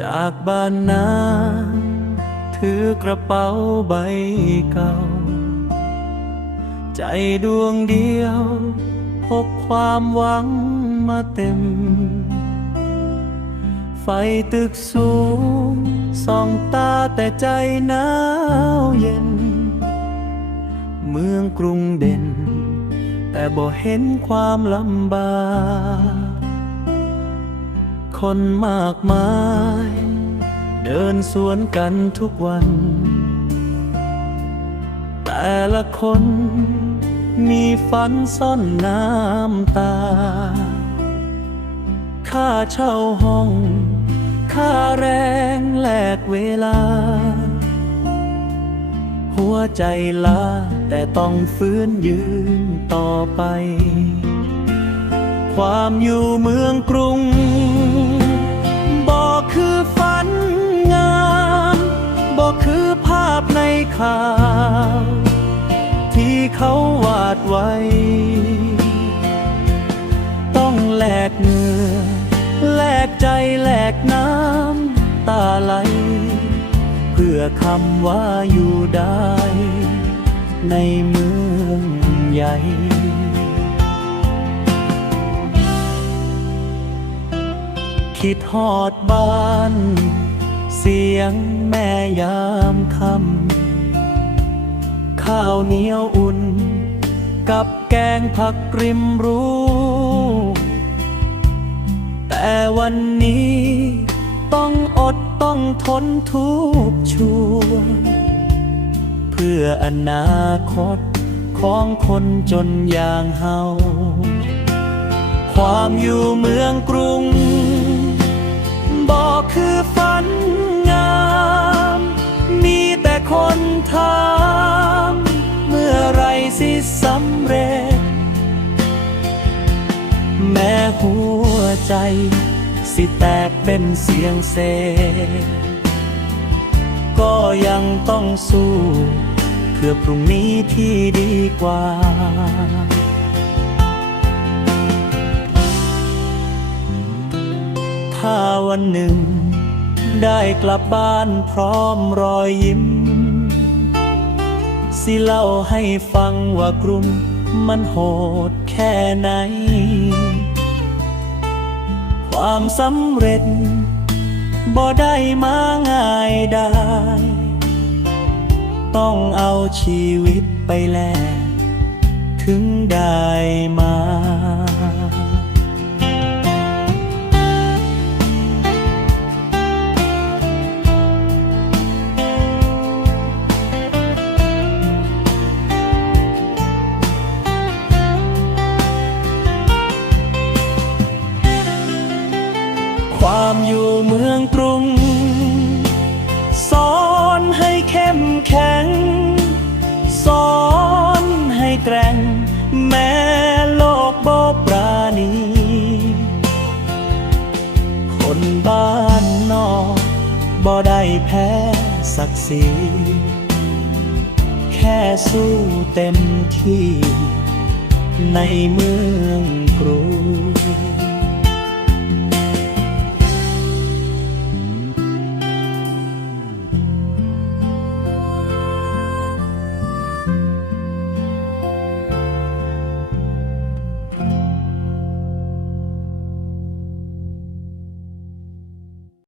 จากบ้านนา ถือกระเป๋าใบเก่า ใจดวงเดียวพกความหวังมาเต็ม ไฟตึกสูงส่องตาแต่ใจหนาวเย็น เมืองกรุงเด่น แต่บ่เห็นความลำบาก คนมากมาย เดินสวนกันทุกวัน แต่ละคนมีฝันซ่อนน้ำตา ค่าเช่าห้อง ค่าแรงแลกเวลา หัวใจลาแต่ต้องฟื้นยืนต่อไป ความอยู่เมืองกรุง คือฝันงามบอกคือภาพในข่าว ที่เขาวาดไว้ ต้องแลกเหงื่อแลกใจแลกน้ำตาไหล เพื่อคำว่าอยู่ได้ ในเมืองใหญ่ คิดฮอดบ้าน เสียงแม่ยามคำข้าวเหนียวอุ่น กับแกงผักริมรู้ แต่วันนี้ต้องอดต้องทนทุกชั่วเพื่ออนาคตของคนจนอย่างเฮา ความอยู่เมืองกรุง คือฝันงาม มีแต่คนถามเมื่อไรสิสำเร็จ แม้หัวใจ สิแตกเป็นเสียงเซ ก็ยังต้องสู้ เพื่อพรุ่งนี้ที่ดีกว่าถ้าวันหนึ่ง ได้กลับบ้านพร้อมรอยยิ้ม สิเล่าให้ฟังว่ากรุงมันโหดแค่ไหน ความสำเร็จบ่ได้มาง่ายได้ ต้องเอาชีวิตไปแลกถึงได้มา ความอยู่เมืองกรุง สอนให้เข้มแข็ง สอนให้แกร่ง แม้โลกบ่ปราณี คนบ้านนอกบ่ได้แพ้ศักดิ์ศรีแค่สู้เต็มที่ในเมืองกรุง